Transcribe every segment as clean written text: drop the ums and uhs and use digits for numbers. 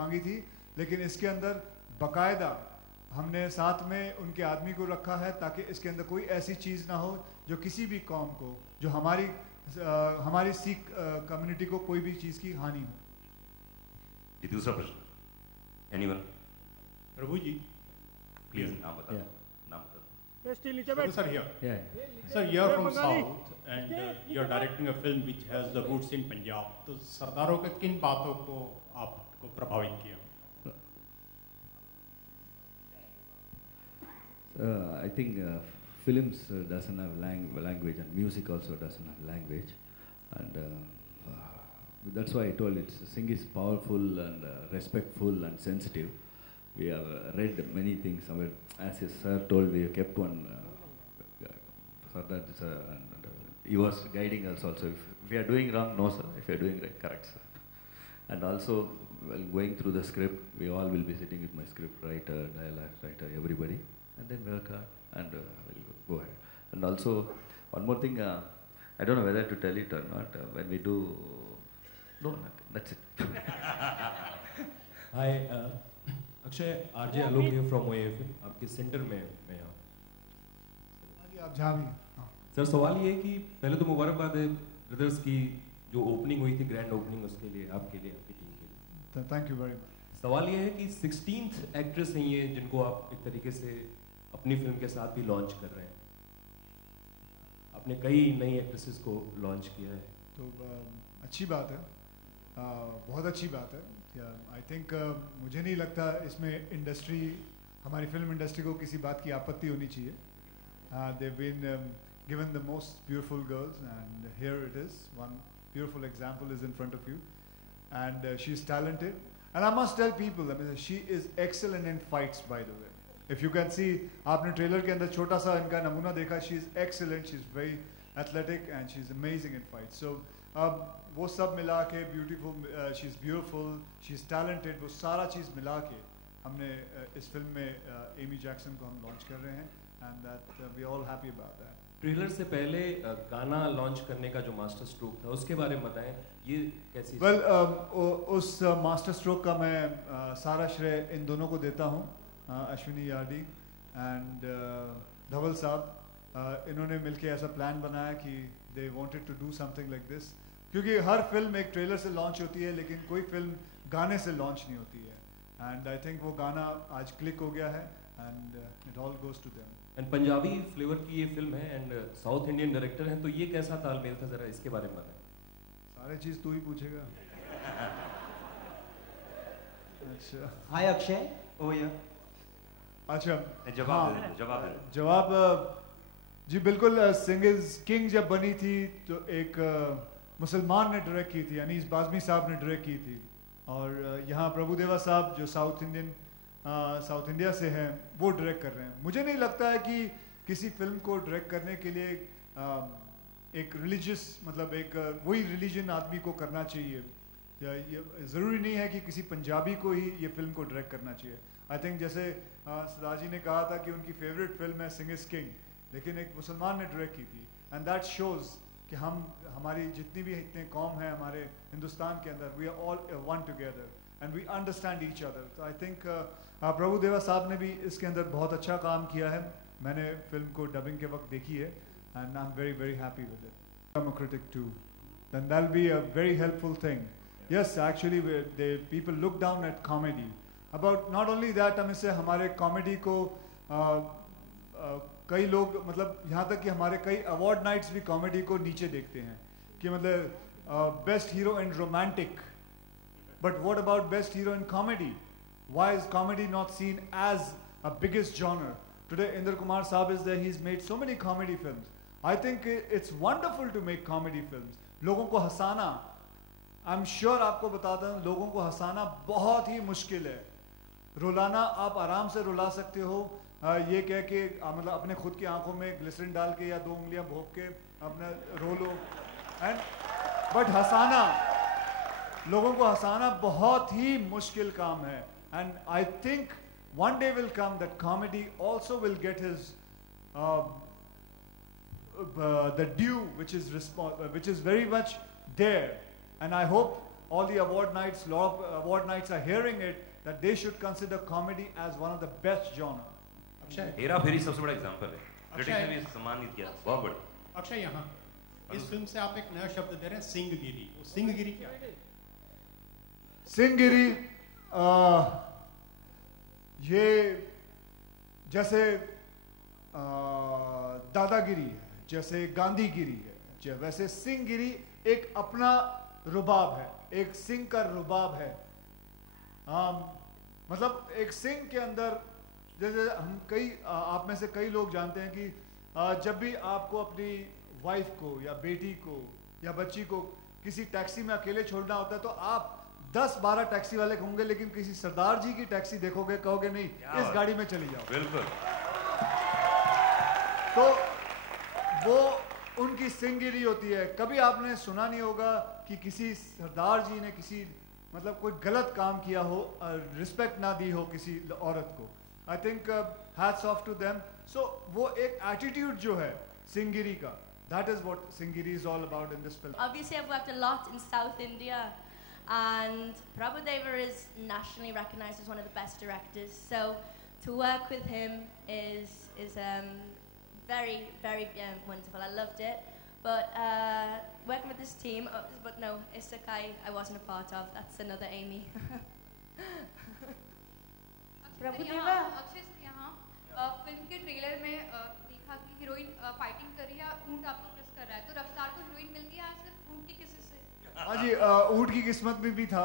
मांगी थी, लेकिन इसके अंदर बाकायदा हमने साथ में उनके आदमी को रखा है ताकि इसके अंदर कोई ऐसी चीज़ ना हो जो किसी भी कौम को, जो हमारी सिख कम्युनिटी को कोई भी चीज़ की हानि हो। ये दूसरा प्रश्न, एनीवन? प्रभु जी प्लीज नाम बता। नाम बता। Sir, here. Sir, you are from South and you are directing a film which has the roots in Punjab. तो सरदारों के किन बातों को आपको प्रभावित किया? I think films doesn't have language, and music also doesn't have language, and that's why I told it. Singh is powerful and respectful and sensitive. We have read many things. As his sir told, we have kept one. Sardar, he was guiding us also. If we are doing wrong, no sir. If we are doing right, correct sir. And also, while going through the script, we all will be sitting with my script writer, dialogue writer, everybody, and then work hard and we'll go ahead. And also, one more thing, I don't know whether to tell it or not. When we do, no, that's it. Hi, Akshay, आरजे Alok here from OAFM, आपके सेंटर में मैं यहाँ। आप जहाँ भी। सर सवाल ये है कि पहले तो मुबारकबाद है ब्रदर्स की जो ओपनिंग हुई थी, ग्रैंड ओपनिंग, उसके लिए, आपके लिए, आपकी टीम के लिए। Thank you very much. सवाल ये है कि 16th एक्ट्रेस हैं ये जिनको आप एक तरीके से अपनी फिल्म के साथ भी लॉन्च कर रहे हैं। आपने कई नई एक्ट्रेसेस को लॉन्च किया है। तो अच्छी बात है, बहुत अच्छी बात है। आई थिंक मुझे नहीं लगता इसमें इंडस्ट्री, हमारी फिल्म इंडस्ट्री को किसी बात की आपत्ति होनी चाहिए। They've been given the most beautiful girls, and here it is. One beautiful example is in front of you, and she's talented. And I must tell people, I mean, she is excellent in fights, by the way. If you can see, आपने ट्रेलर के अंदर छोटा सा इनका नमूना देखा, she is excellent, she is very athletic, and she is amazing in fights. So वो सब मिला के beautiful, she is beautiful, she is talented, वो सारा चीज़ मिला के हमने इस फिल्म में एमी जैक्सन को हम लॉन्च कर रहे हैं, and that we are all happy about that. Trailer से पहले गाना लॉन्च करने का जो मास्टर स्ट्रोक था, उसके बारे में बताएं, ये कैसी? Well, उस मास्टर स्ट्रोक का मैं सारा श्रेय इन दोनों को देता हूँ, अश्विनी यार्डी एंड धवल साहब। इन्होंने मिलके ऐसा प्लान बनाया कि they wanted to do something like this, क्योंकि हर फिल्म एक ट्रेलर से लॉन्च होती है, लेकिन कोई फिल्म गाने से लॉन्च नहीं होती है, एंड आई थिंक वो गाना आज क्लिक हो गया है, and it all goes to them. And Punjabi flavour की ये फिल्म है एंड साउथ इंडियन डायरेक्टर हैं, तो ये कैसा तालमेल था, जरा इसके बारे में बताएं। सारे चीज तू ही पूछेगा। अच्छा, हाय अक्षय। ओ या अच्छा, जवाब जी बिल्कुल। सिंह इज किंग जब बनी थी तो एक मुसलमान ने डायरेक्ट की थी, अनीस बाज़मी साहब ने डायरेक्ट की थी, और यहाँ प्रभुदेवा साहब जो साउथ इंडिया से हैं वो डायरेक्ट कर रहे हैं। मुझे नहीं लगता है कि किसी फिल्म को डायरेक्ट करने के लिए एक रिलीजियस, मतलब एक वही रिलीजन आदमी को करना चाहिए। ज़रूरी नहीं है कि किसी पंजाबी को ही ये फिल्म को डायरेक्ट करना चाहिए। आई थिंक जैसे सदाजी ने कहा था कि उनकी फेवरेट फिल्म है सिंह इज किंग, लेकिन एक मुसलमान ने डायरेक्ट की थी, एंड दैट शोज़ कि हमारी जितनी भी इतने कौम हैं हमारे हिंदुस्तान के अंदर, we are all one together and we understand each other. तो आई थिंक प्रभुदेवा साहब ने भी इसके अंदर बहुत अच्छा काम किया है। मैंने फिल्म को डबिंग के वक्त देखी है, and I am very very happy with it. Democratic too, then that will be a very helpful thing. Yes, actually the people look down at comedy, about not only that, हम इससे हमारे कॉमेडी को कई लोग, मतलब यहाँ तक कि हमारे कई अवार्ड नाइट्स भी कॉमेडी को नीचे देखते हैं कि मतलब best hero in romantic, but what about best hero in comedy? Why is comedy not seen as a biggest genre? Today, Indra Kumar Saab is there. He's made so many comedy films. I think it's wonderful to make comedy films. लोगों को हंसाना, I'm sure आपको बताता हूँ, लोगों को हंसाना बहुत ही मुश्किल है। रुलाना आप आराम से रुला सकते हो, ये कह के मतलब अपने खुद की आंखों में ग्लिसरीन डाल के या 2 उंगलियां भोंक के अपना रो लो, बट हंसाना, लोगों को हंसाना बहुत ही मुश्किल काम है। And I think one day will come that comedy also will get his the due which is very much there, and I hope all the award nights, lot of award nights are hearing it, that they should consider comedy as one of the best genre. Akshay, हेरा फेरी सबसे बड़ा एग्जांपल है, ब्रिटिश ने भी सम्मानित किया, बहुत बड़ा। अक्षय यहाँ इस फिल्म से आप एक नया शब्द दे रहे हैं, सिंहगिरी। वो सिंहगिरी क्या है? सिंहगिरी ये जैसे दादागिरी है, जैसे गांधीगिरी है, वैसे सिंहगिरी एक अपना रुबाब है, एक सिंह का रुबाब है। मतलब एक सिंह के अंदर, जैसे हम आप में से कई लोग जानते हैं कि जब भी आपको अपनी वाइफ को या बेटी को या बच्ची को किसी टैक्सी में अकेले छोड़ना होता है तो आप 10-12 टैक्सी वाले होंगे, लेकिन किसी सरदार जी की टैक्सी देखोगे, कहोगे नहीं इस गाड़ी में चली जाओ। बिल्कुल। तो वो उनकी सिंहगिरी होती है। कभी आपने सुना नहीं होगा कि किसी सरदार जी ने किसी मतलब कोई गलत काम किया हो, रिस्पेक्ट ना दी हो किसी औरत को। I think hats off to them. So वो एक एटीट्यूड जो है सिंहगिरी का, that is what Singhgiri is all about in this film. Obviously, I've worked a lot in South India, and Prabhu Deva is nationally recognized as one of the best directors. So to work with him is very, very wonderful. I loved it. But working with this team, but no, Isakai I wasn't a part of. That's another Amy. Prabhu Deva, Akshay सर यहाँ फिल्म के ट्रेलर में देखा कि heroine fighting कर रही है, ऊंट आपको किस कर रहा है, तो रफ्तार को हीरोइन मिलती है सिर्फ ऊंट की किसी से? हाँ जी, ऊंट की किस्मत में भी था।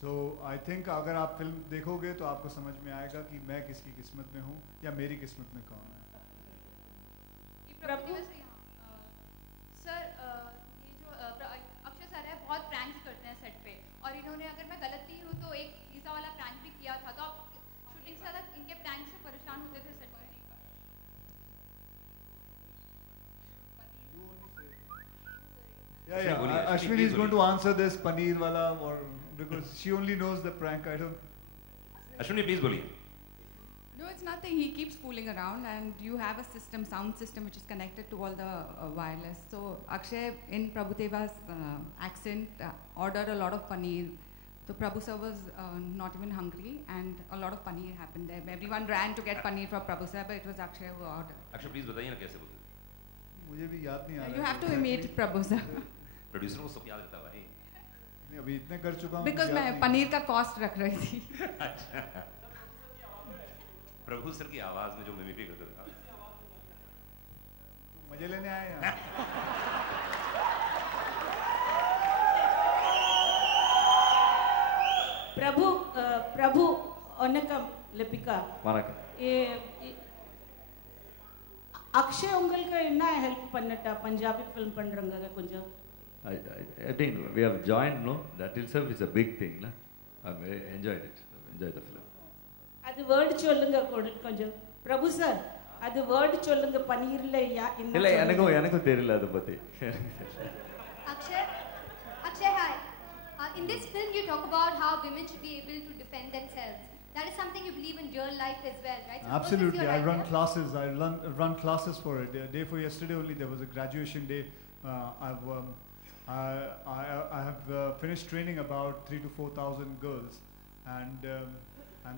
सो आई थिंक अगर आप फिल्म देखोगे तो आपको समझ में आएगा कि मैं किसकी किस्मत में हूँ या मेरी किस्मत में कौन है। प्रभु सर, ये जो अक्षय सर है बहुत प्रैंक्स करते हैं सेट पे, और इन्होंने, अगर मैं गलत नहीं हूँ तो एक पिज़्ज़ा वाला प्रैंक भी किया था, तो आप शूटिंग से ज़्यादा इनके प्रैंक से परेशान होते थे सेट पर? Yeah. Ashwini is going to answer this paneer wala, or because she only knows the prank. I don't. Ashwini, please बोलिए। No, it's nothing. He keeps fooling around, and you have a system, sound system, which is connected to all the wireless. So Akshay, in Prabhu Deva's accent, ordered a lot of paneer. So Prabhu sir was not even hungry, and a lot of paneer happened there. Everyone ran to get paneer for Prabhu sir, but it was Akshay who ordered. Akshay, please बताइए ना कैसे बोलते? मुझे भी याद नहीं आ रहा। You have to imitate Prabhu sir. Producer को सब याद रहता है भाई। नहीं, अभी इतने कर चुका हूँ। Because मैं पनीर का कॉस्ट रख रही थी। प्रभु सर की आवाज में जो मिमिक्री करते थे, मजे लेने आए यहाँ। प्रभु वनकम लिपिका வணக்கம். अक्षय उंगल का என்ன ஹெல்ப் பண்ணட்டா பஞ்சாபி ஃபிலிம் பண்றங்க கொஞ்சம்? I think we have joined, no? That itself is a big thing, na? I enjoyed it. Enjoyed the film. அது வேர்ட் சொல்லுங்க கொஞ்சம். பிரபு சார், அது வேர்ட் சொல்லுங்க பன்னீர்ல என்ன? இல்ல எனக்கும் தெரியல அத பத்தி. Akshay, hi. In this film you talk about how women should be able to defend themselves. That is something you believe in real life as well, right? So absolutely. I run classes. I run classes for it. The day for yesterday only there was a graduation day. I have finished training about 3,000 to 4,000 girls, and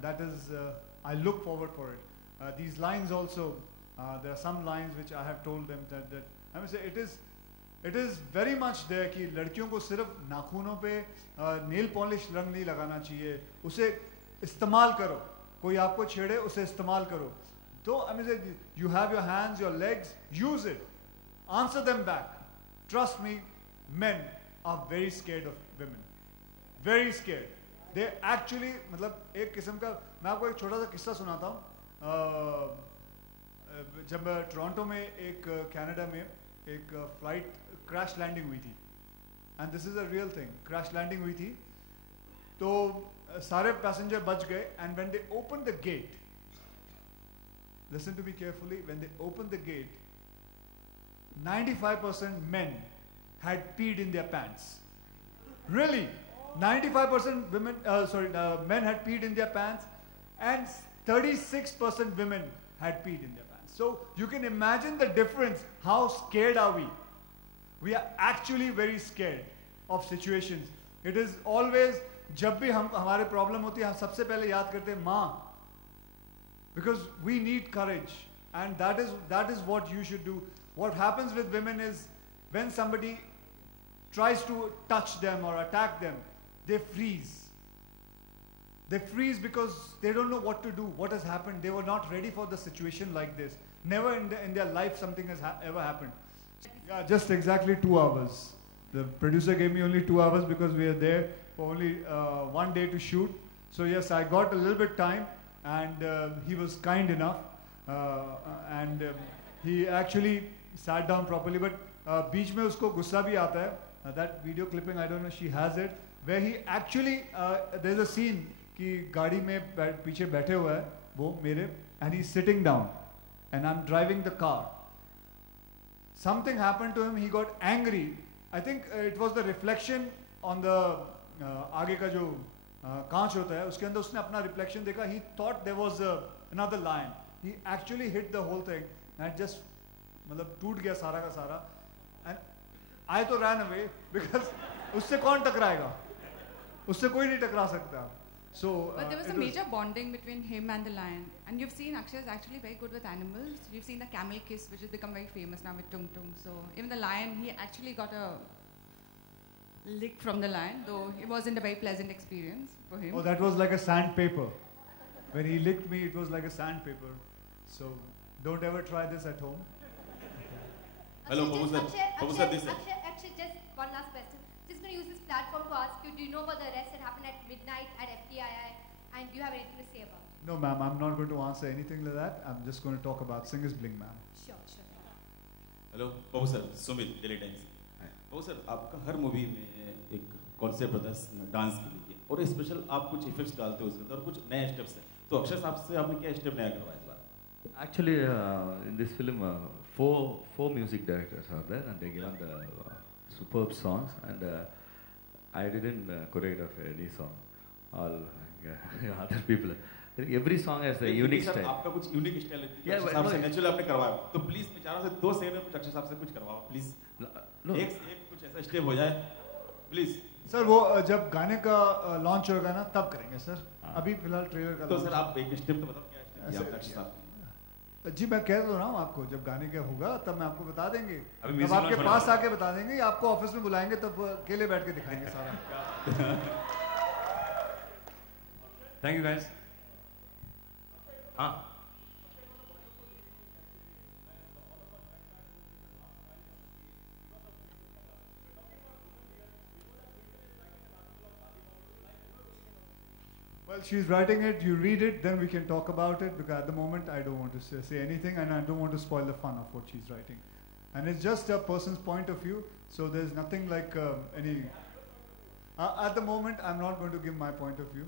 that is I look forward for it. These lines also, there are some lines which I have told them that I must say it is very much there कि लड़कियों को सिर्फ नाखूनों पे nail polish रंग नहीं लगाना चाहिए, उसे इस्तेमाल करो, कोई आपको छेड़े उसे इस्तेमाल करो। तो I mean, you have your hands, your legs, use it, answer them back. Trust me, men are very scared of women, very scared. They actually, मतलब एक किस्म का, मैं आपको एक छोटा सा किस्सा सुनाता हूँ। जब टोरंटो में एक कनाडा में एक फ्लाइट क्रैश लैंडिंग हुई थी, and this is a real thing, crash landing हुई थी, तो सारे पैसेंजर बच गए, and when they open the gate, listen to me carefully, when they open the gate 95% men had peed in their pants. Really, 95% men had peed in their pants, and 36% women had peed in their pants. So you can imagine the difference. How scared are we? We are actually very scared of situations. It is always, जब भी हमारे problem होती है, हम सबसे पहले याद करते हैं माँ. Because we need courage, and that is what you should do. What happens with women is, when somebody tries to touch them or attack them, they freeze. They freeze because they don't know what to do, what has happened. They were not ready for the situation like this. Never in their life something has ever happened. Yeah, just exactly 2 hours. The producer gave me only 2 hours because we are there for only 1 day to shoot. So yes, I got a little bit time, and he was kind enough, and he actually sat down properly. But बीच में उसको गुस्सा भी आता है. That video clipping, I don't know, she has it, where he actually, there's a scene कि गाड़ी में पीछे बैठे हुआ है वो मेरे, and he's sitting down, and I'm driving the car. Something happened to him, he got angry. I think it was the reflection on the आगे का जो कांच होता है उसके अंदर उसने अपना reflection देखा. He thought there was another lion. He actually hit the whole thing, and just मतलब टूट गया सारा का सारा. And I तो ran away because उससे कौन टकराएगा? उससे कोई नहीं टकरा सकता. So, but there was a major bonding between him and the lion. And you've seen Akshay is actually very good with animals. You've seen the camel kiss, which has become very famous now with Tung Tung. So even the lion, he actually got a lick from the lion, though it wasn't a very pleasant experience for him. Oh, that was like a sandpaper. When he licked me, it was like a sandpaper. So don't ever try this at home. Hello, Akshay, just one last question. Just going to use this platform to ask you, do you know about the arrest that happened at midnight at FTII, and do you have anything to say about it? No, ma'am, I'm not going to answer anything like that. I'm just going to talk about Singers Bling, ma'am. Sure. Hello Babu sir, Sumit daily times. Babu sir, आपका हर मूवी में एक कॉन्सेप्ट होता है डांस के लिए, और स्पेशल आप कुछ इफेक्ट्स डालते हो उसके अंदर और कुछ नए स्टेप्स हैं. तो अक्षय साहब से आपने क्या स्टेप नया करवाया इस बार? Actually, in this film, four music directors are there, and they given the superb songs, and I didn't choreograph any song. All other people. Every song has a unique style. आपका कुछ यूनिक स्टाइल है. अक्षय साहब से नेचुरल आपने करवाया, तो प्लीज मैं चाह रहा हूँ 2 सेकंड में कुछ अक्षय साहब से कुछ करवाओ प्लीज. एक कुछ ऐसा स्टेप हो जाए प्लीज. सर वो जब गाने का लॉन्च होगा ना तब करेंगे सर. अभी फिलहाल ट्रेलर का. तो सर आप एक स्टेप तो बताओ क्या स्टेप अक्षय साहब. जी मैं कह तो रहा हूँ आपको, जब गाने का होगा तब मैं आपको बता देंगे. तब आपके पास आके बता देंगे, आपको ऑफिस में बुलाएंगे तब अकेले बैठ के दिखाएंगे सारा. Thank you guys. हाँ Well, she's writing it, you read it, then we can talk about it, because at the moment I don't want to say anything, and I don't want to spoil the fun of what she's writing. And it's just a person's point of view, so there's nothing like any... at the moment, I'm not going to give my point of view.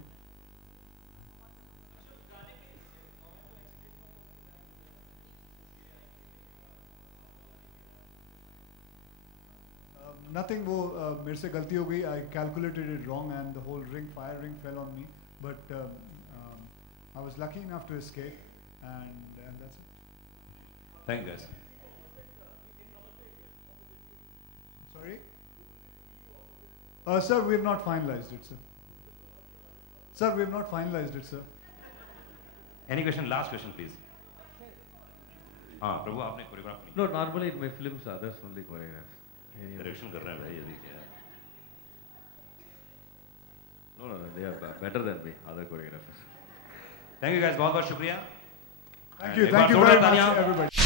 Nothing, वो मेरे से गलती हो गई. I calculated it wrong, and the whole fire ring fell on me. But I was lucky enough to escape, and that's it. Thank you guys. Sorry? Sir, we have not finalized it, sir. Sir, we have not finalized it, sir. Any question? Last question, please. हाँ प्रभु आपने कोरियोग्राफ नहीं. No, normally in my films others only choreograph. Direction कर रहे हैं भाई अभी क्या. No, they are better than me, other choreographers. Thank you guys, बहुत बहुत शुक्रिया. Thank you very much everybody.